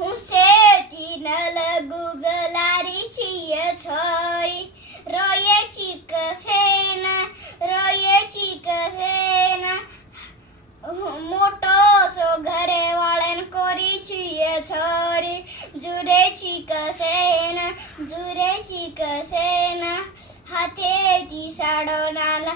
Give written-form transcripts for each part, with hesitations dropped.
હું સેતી ન ગુગલારી છીએ છોરી રોયે ચીક સેના મોટો સો ઘરે વાળન કોરી છીએ છોરી જુરે ચીક સેના હાથેથી સાડો નાલા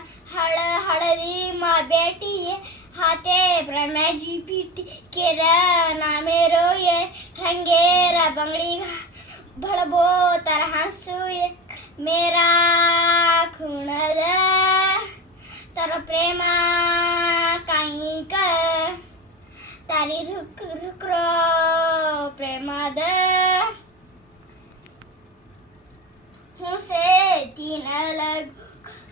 હળદી માં બેટીએ हाथे ब्रह्माजी पीटी केरा नामे रोये रंगेरा बंगड़ी भड़बो तरह सुये मेरा खुणद तर प्रेमा काई का तारी रुक रो प्रेमाद हूँ से तीन अलग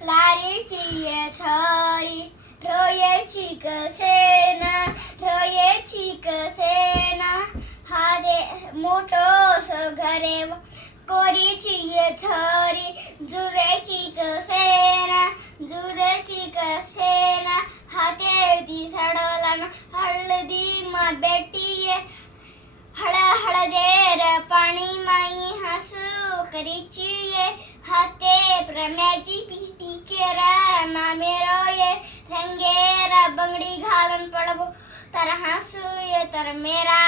लारी चाहिए छोरी रोये चीक सेना हादे मोटो सो घरे कोरी चाहिए छोरी जुरे चीक सेना हाथे दी सड़ोलन हळदी मा बेटीए हळदेर पाणी माई हसू करी चाहिए हाथे प्रम्याची पीटी केरा नामे रोये रंगेरा बंगड़ी घालन पड़बो तर हंसुये तर मेरा